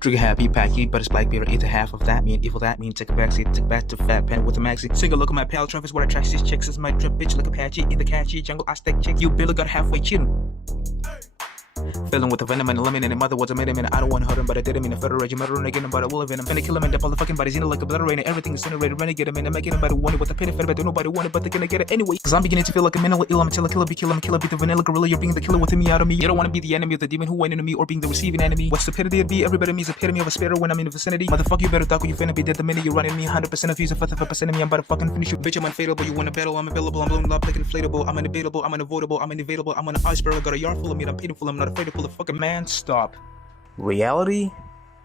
Trigger happy, packy, but it's black beer, eat the half of that mean, evil that mean, take a backseat, take back to fat pen with a maxi. Single look at my pal trump is what attracts these chicks, is my drip bitch like Apache, in the catchy jungle Aztec chick, you Billy got halfway cheating. Filling with the venom and lemon and the mother was a minimum. I don't want to hurt him, but I did him in a federal regime. I don't get him, but I will have him. Finna kill him and the fucking bodies in like a obliterated. Everything is incinerated, renegade him, and I'm making him, but I want it with a penny fed, but nobody want it, but they're gonna get it anyway. Cause I'm beginning to feel like a mentally ill. I'm a killer, be killer, be the vanilla gorilla. You're being the killer within me, out of me. You don't want to be the enemy of the demon who went into me, or being the receiving enemy. What stupidity it be? Everybody means epitome of a sparrow when I'm in the vicinity. Motherfucker, you better duck or you finna be dead the minute you're running me. 100% of you, 55% of me. I'm about to fucking finish you, bitch. I'm unfadeable. You wanna battle? I'm available. I'm blown up like inflatable. I'm unavailable. I'm unavoidable. I'm unavailable. I'm on an iceberg. Got a yarn full of meat. I'm painful. I'm not afraid to pull the fucking man. Stop. Reality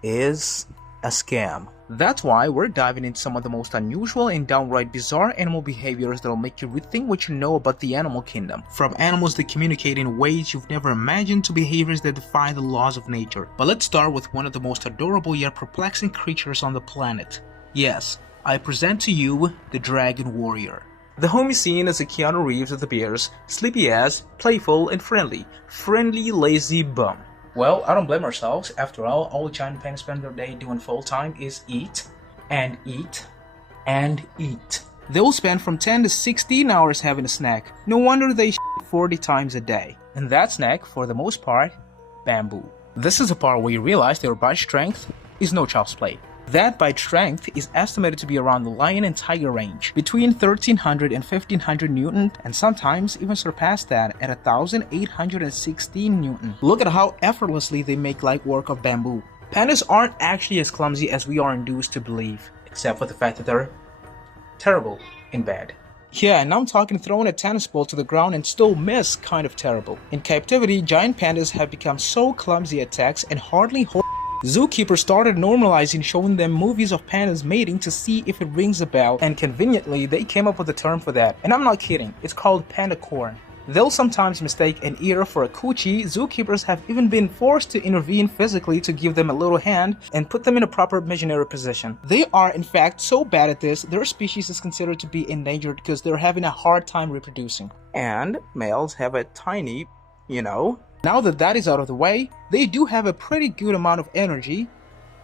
is a scam. That's why we're diving into some of the most unusual and downright bizarre animal behaviors that'll make you rethink what you know about the animal kingdom. From animals that communicate in ways you've never imagined to behaviors that defy the laws of nature. But let's start with one of the most adorable yet perplexing creatures on the planet. Yes, I present to you the Dragon Warrior. The homie seen as a Keanu Reeves of the bears, sleepy ass, playful and friendly. Friendly, lazy bum. Well, I don't blame ourselves. After all giant pandas spend their day doing full time is eat, and eat, and eat. They'll spend from 10 to 16 hours having a snack. No wonder they shit 40 times a day. And that snack, for the most part, bamboo. This is the part where you realize their bite strength is no child's play. That bite strength is estimated to be around the lion and tiger range, between 1300 and 1500 Newton, and sometimes even surpass that at 1816 Newton. Look at how effortlessly they make light work of bamboo. Pandas aren't actually as clumsy as we are induced to believe, except for the fact that they're terrible in bed. Yeah, and I'm talking throwing a tennis ball to the ground and still miss kind of terrible. In captivity, giant pandas have become so clumsy at attacks and hardly zookeepers started normalizing showing them movies of pandas mating to see if it rings a bell, and conveniently they came up with a term for that. And I'm not kidding, it's called panda corn. They'll sometimes mistake an ear for a coochie. Zookeepers have even been forced to intervene physically to give them a little hand and put them in a proper missionary position. They are in fact so bad at this, their species is considered to be endangered because they're having a hard time reproducing. And males have a tiny, Now that is out of the way, they do have a pretty good amount of energy.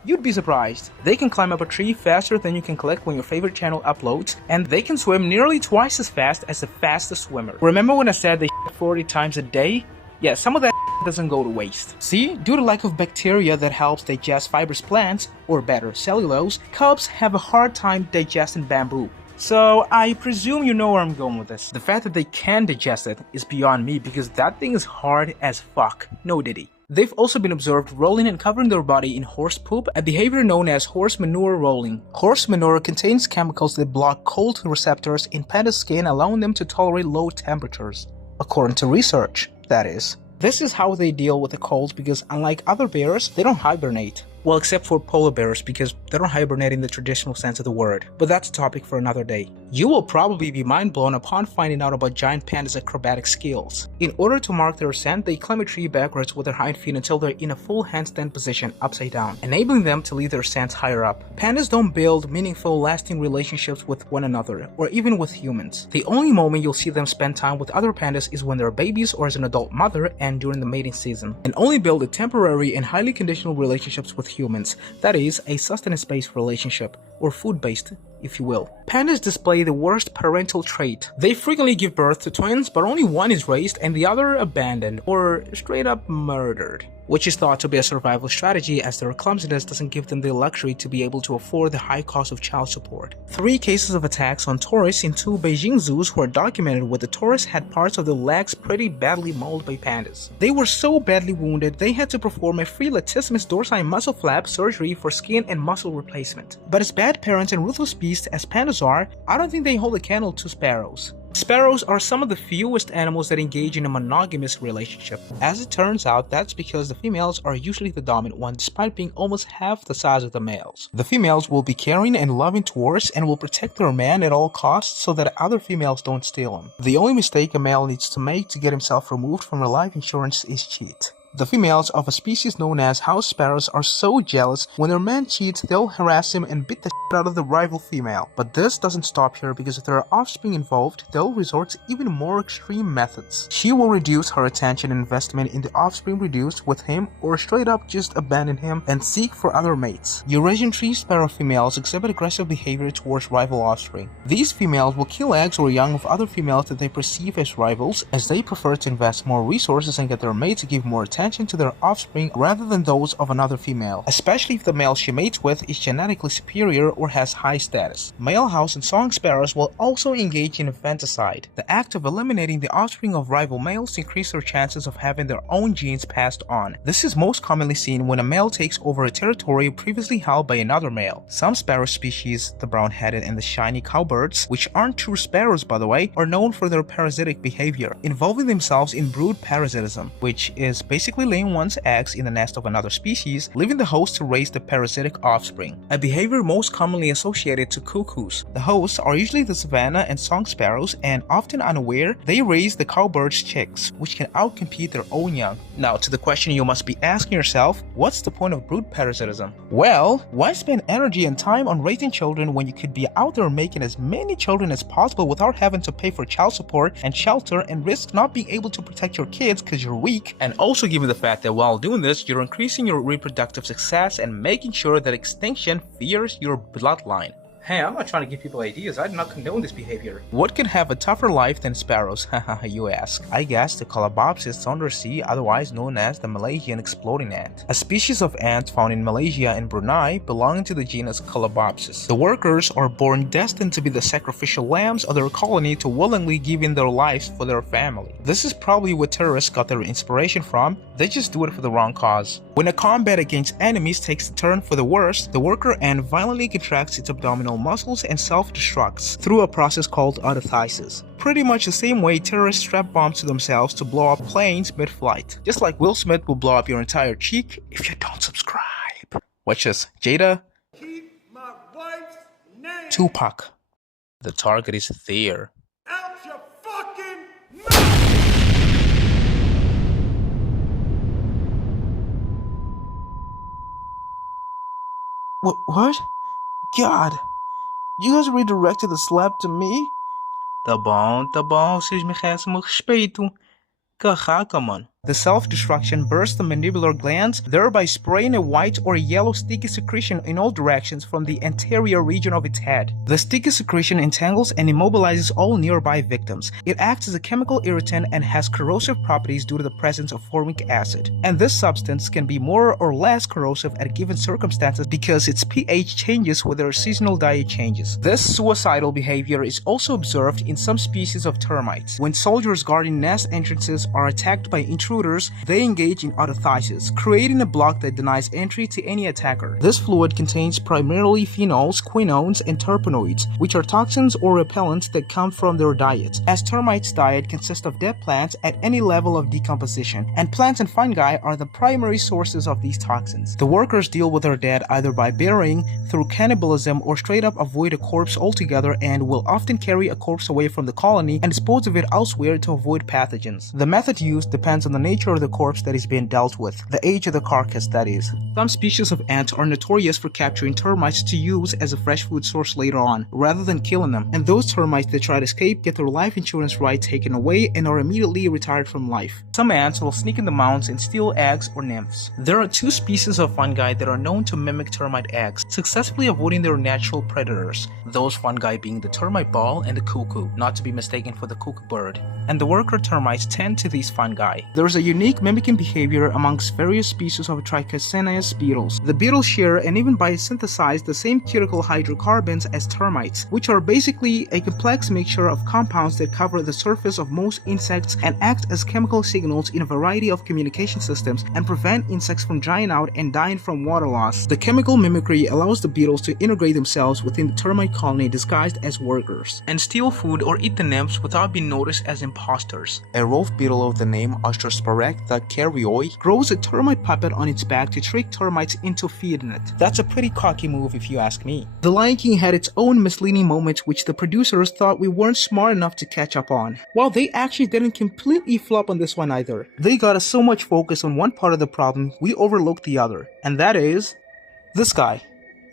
You'd be surprised. They can climb up a tree faster than you can collect when your favorite channel uploads, and they can swim nearly twice as fast as the fastest swimmer. Remember when I said they shit 40 times a day? Yeah, some of that doesn't go to waste. See, due to lack of bacteria that helps digest fibrous plants, or better, cellulose, cubs have a hard time digesting bamboo. So, I presume you know where I'm going with this. The fact that they can digest it is beyond me because that thing is hard as fuck. No diddy. They've also been observed rolling and covering their body in horse poop, a behavior known as horse manure rolling. Horse manure contains chemicals that block cold receptors in panda skin, allowing them to tolerate low temperatures. According to research, that is. This is how they deal with the cold because unlike other bears, they don't hibernate. Well, except for polar bears because they don't hibernate in the traditional sense of the word. But that's a topic for another day. You will probably be mind blown upon finding out about giant pandas' acrobatic skills. In order to mark their ascent, they climb a tree backwards with their hind feet until they're in a full handstand position upside down, enabling them to lead their ascents higher up. Pandas don't build meaningful, lasting relationships with one another, or even with humans. The only moment you'll see them spend time with other pandas is when they're babies or as an adult mother and during the mating season, and only build a temporary and highly conditional relationships with humans, that is, a sustenance-based relationship, or food-based, if you will. Pandas display the worst parental trait. They frequently give birth to twins, but only one is raised and the other abandoned, or straight up murdered, which is thought to be a survival strategy as their clumsiness doesn't give them the luxury to be able to afford the high cost of child support. 3 cases of attacks on tourists in 2 Beijing zoos were documented where the tourists had parts of their legs pretty badly mauled by pandas. They were so badly wounded they had to perform a free latissimus dorsi muscle flap surgery for skin and muscle replacement. But as bad parents and ruthless beasts as pandas are, I don't think they hold a candle to sparrows. Sparrows are some of the fewest animals that engage in a monogamous relationship. As it turns out, that's because the females are usually the dominant one despite being almost half the size of the males. The females will be caring and loving towards and will protect their man at all costs so that other females don't steal him. The only mistake a male needs to make to get himself removed from her life insurance is cheat. The females of a species known as house sparrows are so jealous when their man cheats, they'll harass him and beat the shit out of the rival female. But this doesn't stop here, because if there are offspring involved, they'll resort to even more extreme methods. She will reduce her attention and investment in the offspring produced with him, or straight up just abandon him and seek for other mates. Eurasian tree sparrow females exhibit aggressive behavior towards rival offspring. These females will kill eggs or young of other females that they perceive as rivals, as they prefer to invest more resources and get their mate to give more attention to their offspring rather than those of another female, especially if the male she mates with is genetically superior or has high status. Male house and song sparrows will also engage in infanticide, the act of eliminating the offspring of rival males to increase their chances of having their own genes passed on. This is most commonly seen when a male takes over a territory previously held by another male. Some sparrow species, the brown-headed and the shiny cowbirds, which aren't true sparrows by the way, are known for their parasitic behavior, involving themselves in brood parasitism, which is basically laying one's eggs in the nest of another species, leaving the host to raise the parasitic offspring, a behavior most commonly associated to cuckoos. The hosts are usually the savanna and song sparrows, and often unaware, they raise the cowbird's chicks, which can outcompete their own young. Now to the question you must be asking yourself, what's the point of brood parasitism? Well, why spend energy and time on raising children when you could be out there making as many children as possible without having to pay for child support and shelter and risk not being able to protect your kids because you're weak? And also given the fact that while doing this, you're increasing your reproductive success and making sure that extinction fears your bloodline. Hey, I'm not trying to give people ideas, I do not condone this behavior. What could have a tougher life than sparrows, haha, you ask? I guess the Cannibalism undersea, otherwise known as the Malaysian exploding ant, a species of ant found in Malaysia and Brunei belonging to the genus Cannibalism. The workers are born destined to be the sacrificial lambs of their colony, to willingly giving their lives for their family. This is probably what terrorists got their inspiration from, they just do it for the wrong cause. When a combat against enemies takes a turn for the worse, the worker ant violently contracts its abdominal muscles and self-destructs through a process called autophagy. Pretty much the same way terrorists strap bombs to themselves to blow up planes mid-flight. Just like Will Smith will blow up your entire cheek if you don't subscribe. Watch this. Jada. Keep my wife's name Tupac. The target is there. out your fucking mouth! What? God. You guys redirected the slap to me? Tá bom, vocês merecem meu respeito. Caraca, mano. The self-destruction bursts the mandibular glands, thereby spraying a white or yellow sticky secretion in all directions from the anterior region of its head. The sticky secretion entangles and immobilizes all nearby victims. It acts as a chemical irritant and has corrosive properties due to the presence of formic acid. And this substance can be more or less corrosive at given circumstances because its pH changes with their seasonal diet changes. This suicidal behavior is also observed in some species of termites. When soldiers guarding nest entrances are attacked by intruders, they engage in autophagy, creating a block that denies entry to any attacker. This fluid contains primarily phenols, quinones, and terpenoids, which are toxins or repellents that come from their diet, as termites' diet consists of dead plants at any level of decomposition, and plants and fungi are the primary sources of these toxins. The workers deal with their dead either by burying, through cannibalism, or straight up avoid a corpse altogether, and will often carry a corpse away from the colony and dispose of it elsewhere to avoid pathogens. The method used depends on the nature of the corpse that is being dealt with, the age of the carcass, that is. Some species of ants are notorious for capturing termites to use as a fresh food source later on, rather than killing them, and those termites that try to escape get their life insurance right taken away and are immediately retired from life. Some ants will sneak in the mounds and steal eggs or nymphs. There are two species of fungi that are known to mimic termite eggs, successfully avoiding their natural predators, those fungi being the termite ball and the cuckoo, not to be mistaken for the cuckoo bird. And the worker termites tend to these fungi. There is a unique mimicking behavior amongst various species of trichoceneus beetles. The beetles share and even biosynthesize the same cuticle hydrocarbons as termites, which are basically a complex mixture of compounds that cover the surface of most insects and act as chemical signals in a variety of communication systems and prevent insects from drying out and dying from water loss. The chemical mimicry allows the beetles to integrate themselves within the termite colony disguised as workers, and steal food or eat the nymphs without being noticed as imposters. A wolf beetle of the name Ostrospermia Sparrows, the Carioi, grows a termite puppet on its back to trick termites into feeding it. That's a pretty cocky move if you ask me. The Lion King had its own misleading moments which the producers thought we weren't smart enough to catch up on. While they actually didn't completely flop on this one either. They got us so much focus on one part of the problem, we overlooked the other. And that is this guy.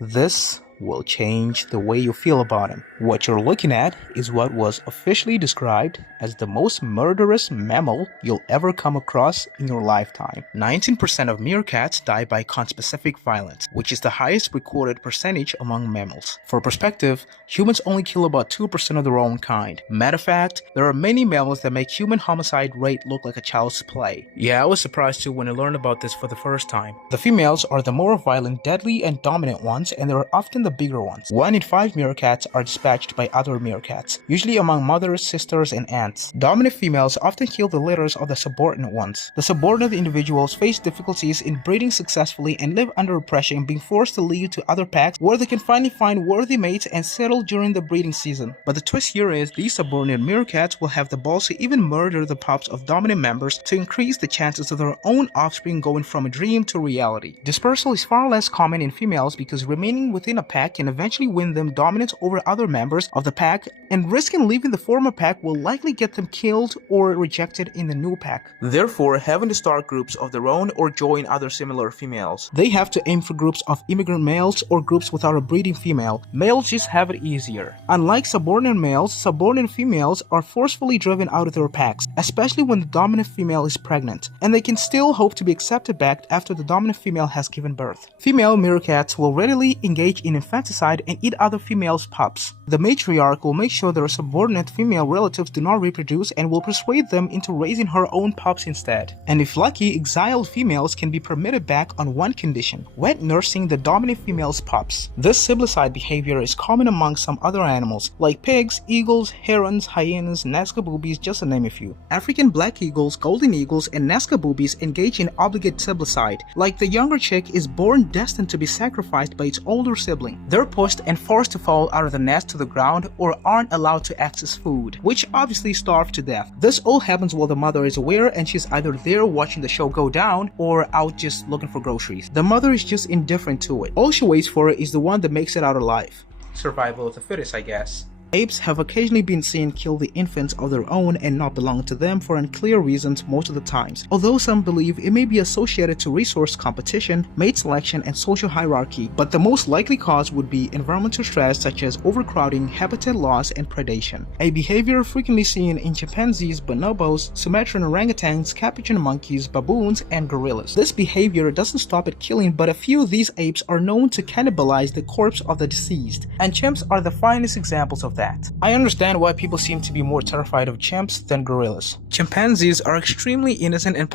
This will change the way you feel about him. What you're looking at is what was officially described as the most murderous mammal you'll ever come across in your lifetime. 19% of meerkats die by conspecific violence, which is the highest recorded percentage among mammals. For perspective, humans only kill about 2% of their own kind. Matter of fact, there are many mammals that make human homicide rate look like a child's play. Yeah, I was surprised too when I learned about this for the first time. The females are the more violent, deadly, and dominant ones, and they are often the bigger ones. 1 in 5 meerkats are dispatched by other meerkats, usually among mothers, sisters, and aunts. Dominant females often kill the litters of the subordinate ones. The subordinate individuals face difficulties in breeding successfully and live under oppression, being forced to leave to other packs where they can finally find worthy mates and settle during the breeding season. But the twist here is these subordinate meerkats will have the balls to even murder the pups of dominant members to increase the chances of their own offspring going from a dream to reality. Dispersal is far less common in females because remaining within a pack can eventually win them dominance over other members of the pack, and risking leaving the former pack will likely get them killed or rejected in the new pack. Therefore, having to start groups of their own or join other similar females. They have to aim for groups of immigrant males or groups without a breeding female. Males just have it easier. Unlike subordinate males, subordinate females are forcefully driven out of their packs, especially when the dominant female is pregnant, and they can still hope to be accepted back after the dominant female has given birth. Female meerkats will readily engage in infanticide and eat other females' pups. The matriarch will make sure their subordinate female relatives do not reproduce and will persuade them into raising her own pups instead. And if lucky, exiled females can be permitted back on one condition: wet nursing the dominant female's pups. This siblicide behavior is common among some other animals like pigs, eagles, herons, hyenas, Nazca boobies, just to name a few. African black eagles, golden eagles, and Nazca boobies engage in obligate siblicide, like the younger chick is born destined to be sacrificed by its older sibling. They're pushed and forced to fall out of the nest to the ground or aren't allowed to access food, which obviously starve to death. This all happens while the mother is aware and she's either there watching the show go down or out just looking for groceries. The mother is just indifferent to it. All she waits for is the one that makes it out alive. Survival of the fittest, I guess. Apes have occasionally been seen kill the infants of their own and not belong to them for unclear reasons most of the times, although some believe it may be associated to resource competition, mate selection, and social hierarchy, but the most likely cause would be environmental stress such as overcrowding, habitat loss, and predation, a behavior frequently seen in chimpanzees, bonobos, Sumatran orangutans, capuchin monkeys, baboons, and gorillas. This behavior doesn't stop at killing, but a few of these apes are known to cannibalize the corpse of the deceased, and chimps are the finest examples of that. I understand why people seem to be more terrified of chimps than gorillas. Chimpanzees are extremely innocent and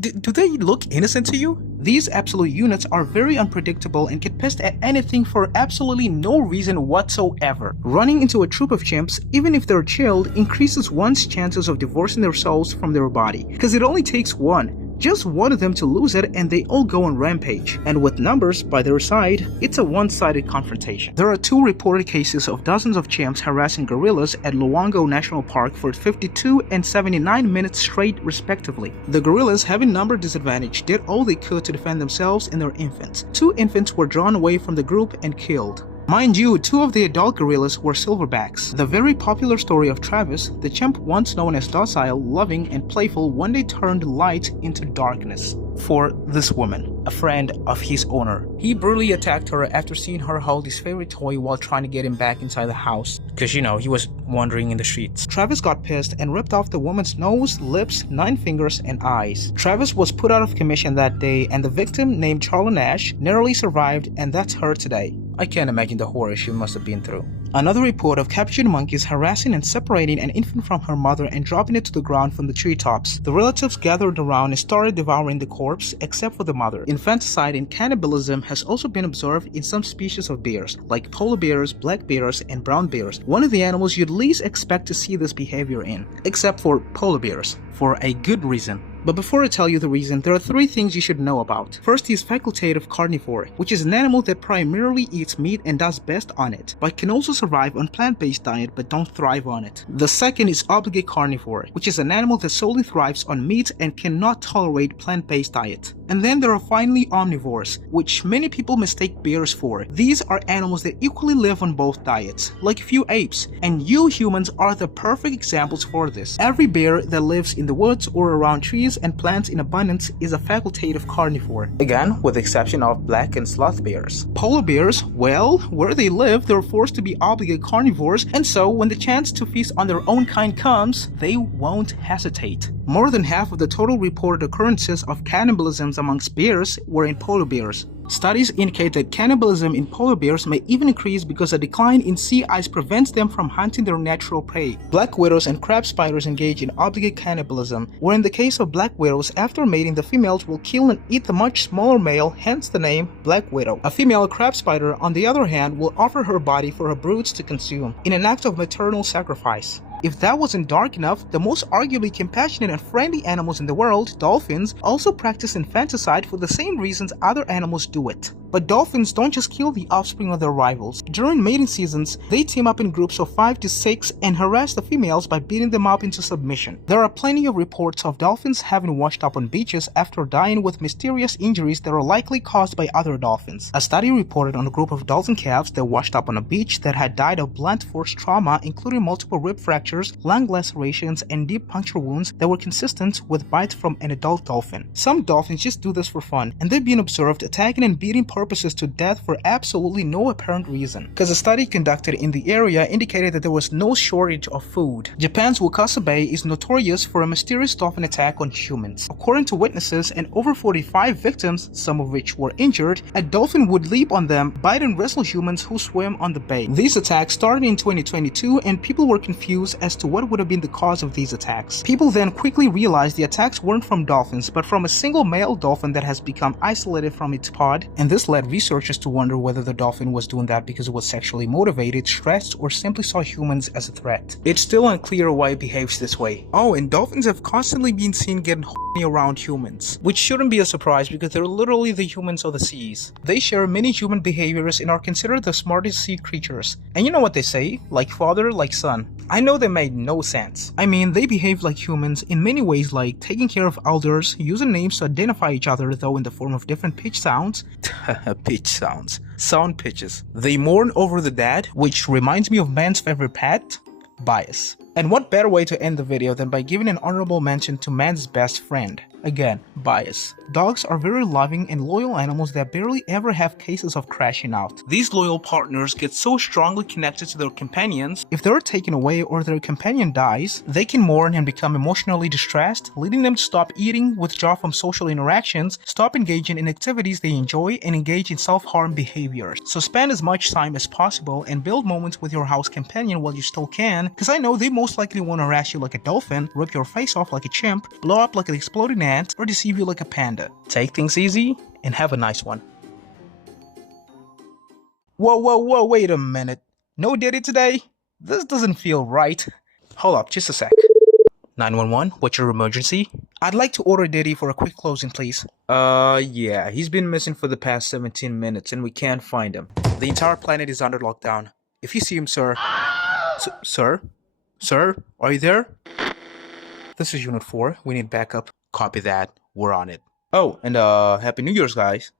do they look innocent to you? These absolute units are very unpredictable and get pissed at anything for absolutely no reason whatsoever. Running into a troop of chimps, even if they're chilled, increases one's chances of divorcing their souls from their body, because it only takes just one of them to lose it and they all go on rampage. And with numbers by their side, it's a one-sided confrontation. There are 2 reported cases of dozens of chimps harassing gorillas at Luongo National Park for 52 and 79 minutes straight respectively. The gorillas, having number disadvantage, did all they could to defend themselves and their infants. 2 infants were drawn away from the group and killed. Mind you, 2 of the adult gorillas were silverbacks. The very popular story of Travis, the chimp once known as docile, loving, and playful, one day turned light into darkness for this woman, a friend of his owner. He brutally attacked her after seeing her hold his favorite toy while trying to get him back inside the house, because he was wandering in the streets. Travis got pissed and ripped off the woman's nose, lips, 9 fingers, and eyes. Travis was put out of commission that day, and the victim, named Charlotte Nash, narrowly survived, and that's her today. I can't imagine the horror she must have been through. Another report of capuchin monkeys harassing and separating an infant from her mother and dropping it to the ground from the treetops. The relatives gathered around and started devouring the corpse, except for the mother. Infanticide and cannibalism has also been observed in some species of bears, like polar bears, black bears, and brown bears, one of the animals you'd least expect to see this behavior in, except for polar bears, for a good reason. But before I tell you the reason, there are 3 things you should know about. First is facultative carnivore, which is an animal that primarily eats meat and does best on it, but can also survive on plant-based diet but don't thrive on it. The second is obligate carnivore, which is an animal that solely thrives on meat and cannot tolerate plant-based diet. And then there are finally omnivores, which many people mistake bears for. These are animals that equally live on both diets, like a few apes, and you humans are the perfect examples for this. Every bear that lives in the woods or around trees and plants in abundance is a facultative carnivore. Again, with the exception of black and sloth bears. Polar bears, well, where they live, they're forced to be obligate carnivores, and so when the chance to feast on their own kind comes, they won't hesitate. More than half of the total reported occurrences of cannibalism amongst bears were in polar bears. Studies indicate that cannibalism in polar bears may even increase because a decline in sea ice prevents them from hunting their natural prey. Black widows and crab spiders engage in obligate cannibalism, where in the case of black widows, after mating, the females will kill and eat the much smaller male, hence the name black widow. A female crab spider, on the other hand, will offer her body for her broods to consume, in an act of maternal sacrifice. If that wasn't dark enough, the most arguably compassionate and friendly animals in the world, dolphins, also practice infanticide for the same reasons other animals do it. But dolphins don't just kill the offspring of their rivals. During mating seasons, they team up in groups of 5 to 6 and harass the females by beating them up into submission. There are plenty of reports of dolphins having washed up on beaches after dying with mysterious injuries that are likely caused by other dolphins. A study reported on a group of dolphin calves that washed up on a beach that had died of blunt force trauma, including multiple rib fractures, lung lacerations, and deep puncture wounds that were consistent with bites from an adult dolphin. Some dolphins just do this for fun, and they've been observed attacking and beating porpoises to death for absolutely no apparent reason, because a study conducted in the area indicated that there was no shortage of food. Japan's Wakasa Bay is notorious for a mysterious dolphin attack on humans. According to witnesses and over 45 victims, some of which were injured, a dolphin would leap on them, bite and wrestle humans who swim on the bay. These attacks started in 2022 and people were confused as to what would have been the cause of these attacks. People then quickly realized the attacks weren't from dolphins but from a single male dolphin that has become isolated from its pod, and this led researchers to wonder whether the dolphin was doing that because it was sexually motivated, stressed, or simply saw humans as a threat. It's still unclear why it behaves this way. Oh, and dolphins have constantly been seen getting horny around humans, which shouldn't be a surprise because they're literally the humans of the seas. They share many human behaviors and are considered the smartest sea creatures. And you know what they say? Like father, like son. I know that made no sense. I mean, they behave like humans in many ways, like taking care of elders, using names to identify each other though in the form of different pitch sounds. Pitch sounds. Sound pitches. They mourn over the dead, which reminds me of man's favorite pet, bias. And what better way to end the video than by giving an honorable mention to man's best friend? Again, bias. Dogs are very loving and loyal animals that barely ever have cases of crashing out. These loyal partners get so strongly connected to their companions, if they're taken away or their companion dies, they can mourn and become emotionally distressed, leading them to stop eating, withdraw from social interactions, stop engaging in activities they enjoy, and engage in self-harm behaviors. So spend as much time as possible and build moments with your house companion while you still can, because I know they most likely want to harass you like a dolphin, rip your face off like a chimp, blow up like an exploding ant, or deceive you like a panda. Take things easy and have a nice one. Whoa, wait a minute. No Diddy today? This doesn't feel right. Hold up, just a sec. 911, what's your emergency? I'd like to order Diddy for a quick closing, please. Yeah, he's been missing for the past 17 minutes and we can't find him. The entire planet is under lockdown. If you see him, sir... Sir? Sir? Are you there? This is Unit 4. We need backup. Copy that. We're on it. Oh, and Happy New Year's, guys.